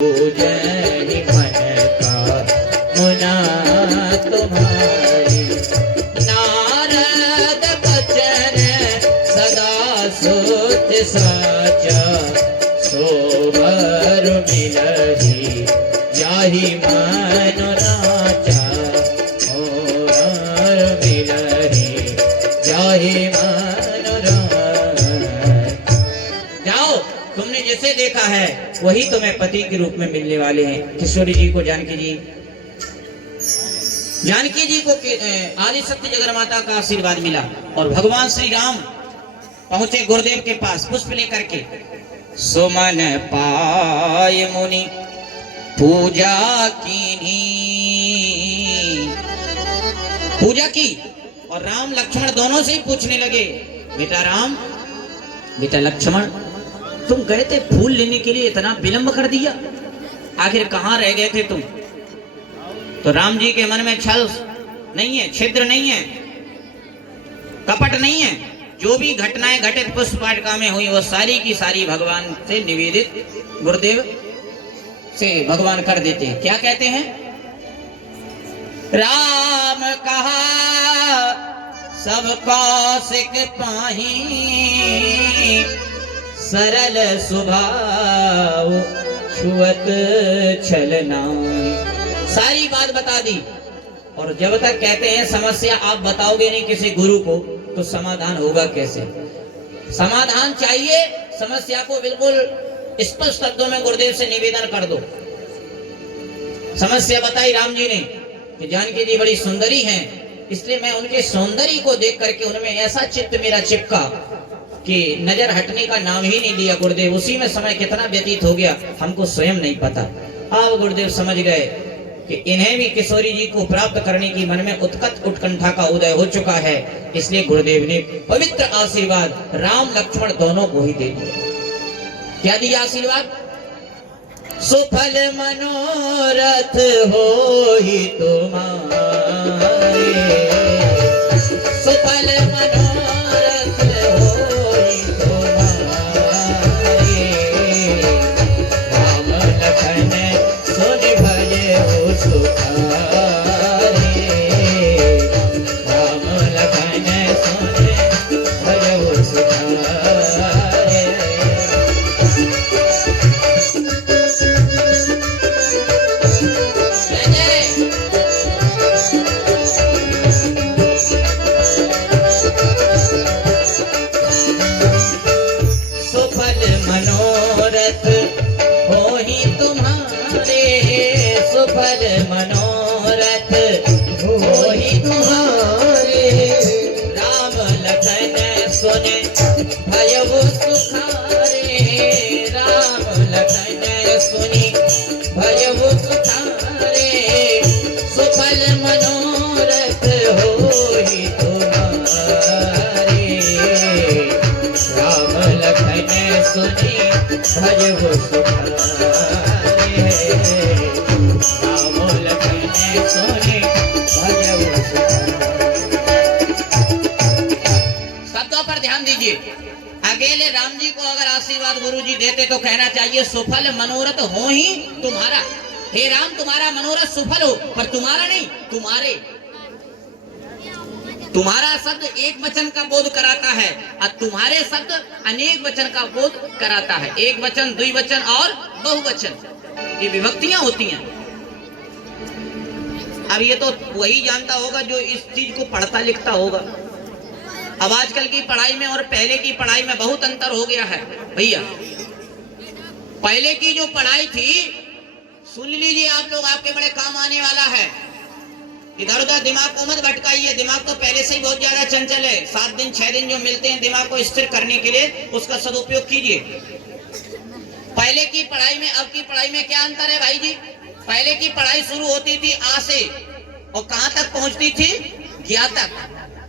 पूजन मन का मुना तुम्हारी, नारद बचन सदा सोच साचा, सोबर मिलहि जाहि मन राचा, सोबर मिलहि जाहि मन राचा। जाओ, तुमने जैसे देखा है वही तुम्हें पति के रूप में मिलने वाले हैं। किशोरी जी को जानकी जी को आदि सत्य जगन्माता का आशीर्वाद मिला और भगवान श्री राम पहुंचे गुरुदेव के पास पुष्प लेकर के। सुमन पाय मुनि पूजा की और राम लक्ष्मण दोनों से ही पूछने लगे, बेटा राम, बेटा लक्ष्मण, तुम गए थे फूल लेने के लिए, इतना विलंब कर दिया, आखिर कहां रह गए थे तुम? तो राम जी के मन में छल नहीं है, छिद्र नहीं है, कपट नहीं है। जो भी घटनाएं घटित पुष्प वाटिका में हुई वो सारी की सारी भगवान से निवेदित, गुरुदेव से भगवान कर देते हैं। क्या कहते हैं? राम कहा सब कौशिक पाही, सरल स्वभाव छुअत छलना। सारी बात बता दी। और जब तक कहते हैं समस्या आप बताओगे नहीं किसी गुरु को तो समाधान होगा कैसे? समाधान चाहिए, समस्या को बिल्कुल स्पष्ट शब्दों में गुरुदेव से निवेदन कर दो। समस्या बताई राम जी ने कि जानकी जी बड़ी सुंदरी हैं, इसलिए मैं उनके सौंदर्य को देख करके उनमें ऐसा चित्त मेरा चिपका कि नजर हटने का नाम ही नहीं लिया गुरुदेव। उसी में समय कितना व्यतीत हो गया हमको स्वयं नहीं पता। अब गुरुदेव समझ गए कि इन्हें भी किशोरी जी को प्राप्त करने की मन में उत्कंठा का उदय हो चुका है, इसलिए गुरुदेव ने पवित्र आशीर्वाद राम लक्ष्मण दोनों को ही दे दिया। क्या दिया आशीर्वाद? सुफल मनोरथ होहि तुम्हारे, सुफल मनोरथ होहि तुम्हारे, राम लखन सुन भजहु सुखारे, राम लखन सुन भजहु सुखारे। सुफल मनोरथ होहि तुम्हारे, सुफल मनोरथ होहि तुम्हारे, राम लखन सुन भजहु सुखारे, राम लखन सुनि भजहु सुखारे, सुफल मनोरथ होहि तुम्हारे, राम लखन सुनि भजहु सुखारे, राम लखन सुनि भजहु सुखारे। शब्दों पर ध्यान दीजिए। अकेले राम जी को अगर आशीर्वाद गुरु जी देते तो कहना चाहिए सुफल मनोरथ हो ही तुम्हारा। हे राम, तुम्हारा मनोरथ सुफल हो, पर तुम्हारा नहीं, तुम्हारे। तुम्हारा शब्द एक वचन का बोध कराता है और तुम्हारे शब्द अनेक वचन का बोध कराता है। एक वचन, द्विवचन और बहुवचन, ये विभक्तियां होती हैं। अब ये तो वही जानता होगा जो इस चीज को पढ़ता लिखता होगा। अब आजकल की पढ़ाई में और पहले की पढ़ाई में बहुत अंतर हो गया है भैया। पहले की जो पढ़ाई थी, सुन लीजिए आप लोग, आपके बड़े काम आने वाला है। इधर उधर दिमाग को मत भटकाइए, दिमाग तो पहले से ही बहुत ज्यादा चंचल है। 7 दिन 6 दिन जो मिलते हैं दिमाग को स्थिर करने के लिए, उसका सदुपयोग कीजिए। पहले की पढ़ाई में अब की पढ़ाई में क्या अंतर है भाई जी? पहले की पढ़ाई शुरू होती थी आ से और कहां तक पहुंचती थी? ज्ञा तक।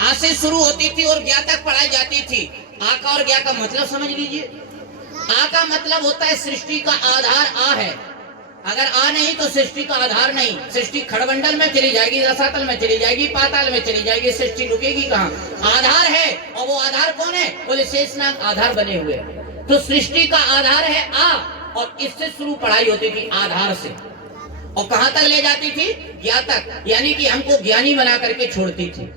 आ से शुरू होती थी और ज्ञा तक पढ़ाई जाती थी। आ का और ज्ञा का मतलब समझ लीजिए। आ का मतलब होता है सृष्टि का आधार आ है। अगर आ नहीं तो सृष्टि का आधार नहीं। सृष्टि खड़बंडल में चली जाएगी, रसातल में चली जाएगी, पाताल में चली जाएगी, सृष्टि रुकेगी कहाँ? आधार है। और वो आधार कौन है? बोले शेषनाग आधार बने हुए। तो सृष्टि का आधार है आ, और इससे शुरू पढ़ाई होती थी, आधार से। और कहां तक ले जाती थी? ज्ञा तक, यानी कि हमको ज्ञानी बना करके छोड़ती थी।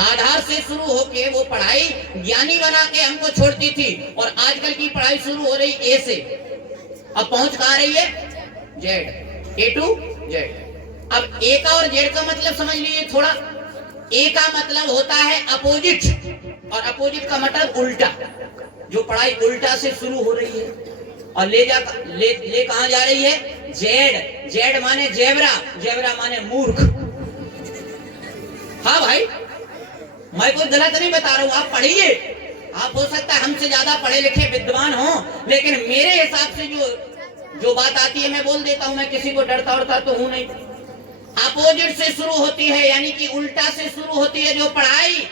आधार से शुरू होके वो पढ़ाई ज्ञानी बना के हमको छोड़ती थी। और आजकल की पढ़ाई शुरू हो रही ए से, अब पहुंच कहां रही है? Z, A to Z. अब ए का और जेड का मतलब समझ लीजिए थोड़ा। ए का मतलब होता है अपोजिट, और अपोजिट का मतलब उल्टा। जो पढ़ाई उल्टा से शुरू हो रही है और ले कहां जा रही है? जेड। जेड माने जेबरा, जेबरा माने मूर्ख। हाँ भाई, मैं कोई गलत नहीं बता रहा हूं, आप पढ़िए। आप हो सकता है हमसे ज्यादा पढ़े लिखे विद्वान हो, लेकिन मेरे हिसाब से जो बात आती है मैं बोल देता हूं। मैं किसी को डरता उड़ता तो हूं नहीं। अपोजिट से शुरू होती है, यानी कि उल्टा से शुरू होती है जो पढ़ाई,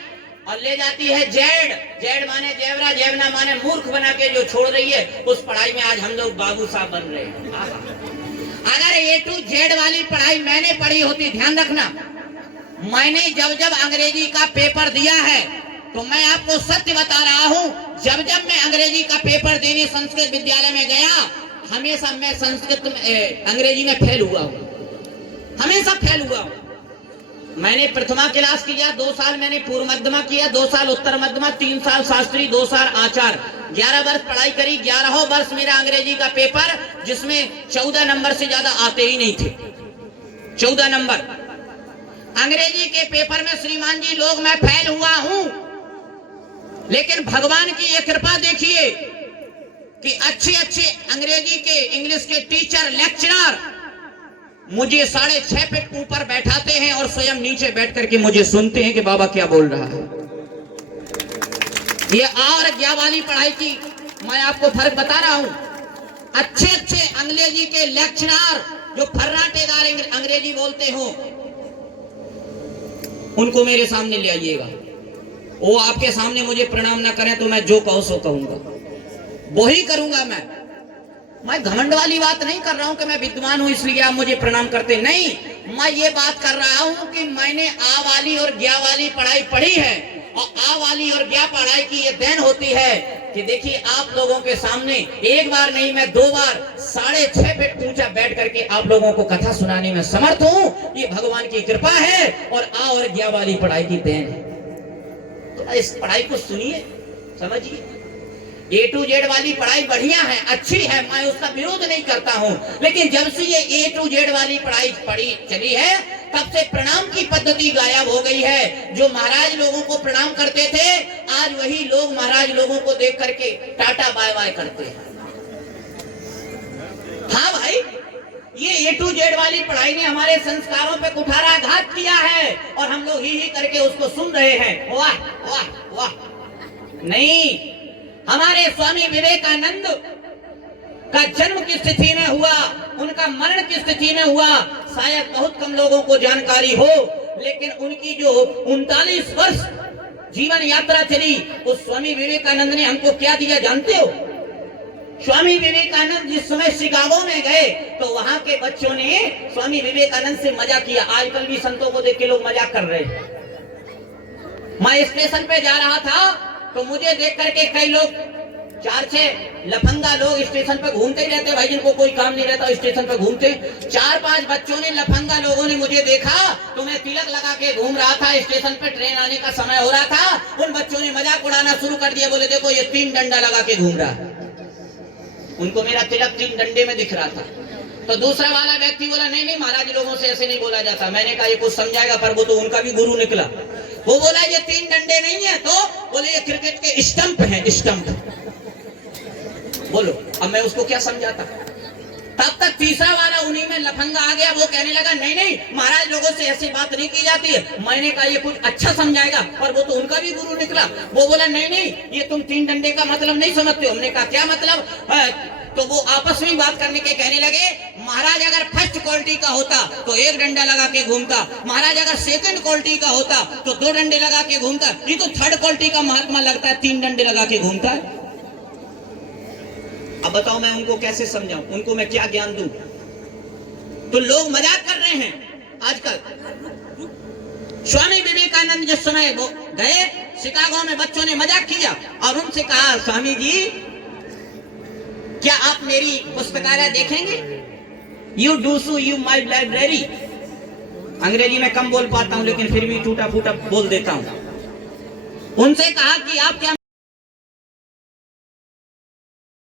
और ले जाती है जेड। जेड माने जेवरा, जेवना माने मूर्ख बना के जो छोड़ रही है, उस पढ़ाई में आज हम लोग बाबू साहब बन रहे हैं। अगर ए टू जेड वाली पढ़ाई मैंने पढ़ी होती, ध्यान रखना, मैंने जब अंग्रेजी का पेपर दिया है, तो मैं आपको सत्य बता रहा हूं, जब मैं अंग्रेजी का पेपर देने संस्कृत विद्यालय में गया, हमेशा मैं संस्कृत में अंग्रेजी में फेल हुआ हूं, हमेशा फेल हुआ हूं। मैंने प्रथमा क्लास किया, 2 साल मैंने पूर्व मध्यमा किया, 2 साल उत्तर मध्यमा, 3 साल शास्त्री, 2 साल आचार, 11 वर्ष पढ़ाई करी। 11वां वर्ष मेरा अंग्रेजी का पेपर, जिसमें 14 नंबर से ज्यादा आते ही नहीं थे। 14 नंबर अंग्रेजी के पेपर में श्रीमान जी लोग मैं फेल हुआ हूं, लेकिन भगवान की ये कृपा देखिए कि अच्छे अंग्रेजी के, इंग्लिश के टीचर, लेक्चरर मुझे 6.5 फीट ऊपर बैठाते हैं और स्वयं नीचे बैठ करके मुझे सुनते हैं कि बाबा क्या बोल रहा है। ये और ज्ञा वाली पढ़ाई की मैं आपको फर्क बता रहा हूं। अच्छे अंग्रेजी के लेक्चरर जो फर्राटेदार अंग्रेजी बोलते हो, उनको मेरे सामने ले आइएगा। वो आपके सामने मुझे प्रणाम ना करें तो मैं जो कहो सो कहूंगा, वो ही करूंगा। मैं घमंड वाली बात नहीं कर रहा हूं कि मैं विद्वान हूं इसलिए आप मुझे प्रणाम करते, नहीं। मैं ये बात कर रहा हूं कि मैंने आ वाली और ज्ञा वाली पढ़ाई पढ़ी है, और आ वाली और ज्ञा पढ़ाई की ये देन होती है कि देखिए आप लोगों के सामने एक बार नहीं, मैं 2 बार 6.5 फीट ऊंचा बैठ करके आप लोगों को कथा सुनाने में समर्थ हूं। ये भगवान की कृपा है और आ और ज्ञा वाली पढ़ाई की देन है। तो इस पढ़ाई को सुनिए, समझिए। ए टू जेड वाली पढ़ाई बढ़िया है, अच्छी है, मैं उसका विरोध नहीं करता हूं, लेकिन जब से ये ए टू जेड वाली पढ़ाई पढ़ी चली है, तब से प्रणाम की पद्धति गायब हो गई है। जो महाराज लोगों को प्रणाम करते थे, आज वही लोग महाराज लोगों को देख करके टाटा बाय बाय करते हैं। हाँ भाई, ये ए टू जेड वाली पढ़ाई ने हमारे संस्कारों पे कुठाराघात किया है, और हम लोग ही करके उसको सुन रहे हैं। वाह वाह वाह। नहीं, हमारे स्वामी विवेकानंद का जन्म किस तिथि में हुआ, उनका मरण किस तिथि में हुआ, शायद बहुत कम लोगों को जानकारी हो, लेकिन उनकी जो 39 वर्ष जीवन यात्रा चली, उस स्वामी विवेकानंद ने हमको क्या दिया जानते हो? स्वामी विवेकानंद जिस समय शिकागो में गए, तो वहां के बच्चों ने स्वामी विवेकानंद से मजाक किया। आजकल भी संतों को देख के लोग मजाक कर रहे हैं। मैं स्टेशन पे जा रहा था, तो मुझे देख करके कई लोग, 4-6 लफंगा लोग स्टेशन पे घूमते ही रहते, भाई जिनको कोई काम नहीं रहता स्टेशन पे घूमते। 4-5 बच्चों ने, लफंगा लोगों ने मुझे देखा, तो मैं तिलक लगा के घूम रहा था स्टेशन पे, ट्रेन आने का समय हो रहा था। उन बच्चों ने मजाक उड़ाना शुरू कर दिया, बोले देखो ये 3 डंडा लगा के घूम रहा है। उनको मेरा तिलक 3 डंडे में दिख रहा था। तो दूसरा वाला व्यक्ति बोला नहीं नहीं महाराज लोगों से ऐसे नहीं बोला जाता। मैंने कहा ये कुछ समझाएगा, पर वो तो उनका भी गुरु निकला। वो बोला ये 3 डंडे नहीं है, तो बोले ये क्रिकेट के स्टंप हैं, स्टंप। बोलो अब मैं उसको क्या समझाता। तब तक तीसरा वाला उन्हीं में लफंगा आ गया, वो कहने लगा नहीं नहीं महाराज लोगों से ऐसी बात नहीं की जाती है। मैंने कहा ये कुछ अच्छा समझाएगा, पर वो तो उनका भी गुरु निकला। वो बोला नहीं नहीं ये तुम 3 डंडे का मतलब नहीं समझते हो। हमने कहा क्या मतलब? तो वो आपस में बात करने के कहने लगे महाराज अगर फर्स्ट क्वालिटी का होता तो 1 डंडा लगा के घूमता, महाराज अगर सेकंड क्वालिटी का होता तो 2 डंडे लगा के घूमता, ये तो थर्ड क्वालिटी का महात्मा लगता है 3 डंडे लगा के घूमता है। अब बताओ मैं उनको कैसे समझाऊं, उनको मैं क्या ज्ञान दूं? तो लोग मजाक कर रहे हैं आजकल। स्वामी विवेकानंद जिस समय वो गए शिकागो में, बच्चों ने मजाक किया और उनसे कहा स्वामी जी क्या आप मेरी पुस्तकालय देखेंगे? You do so you my library. अंग्रेजी में कम बोल पाता हूं लेकिन फिर भी टूटा फूटा बोल देता हूं। उनसे कहा कि आप क्या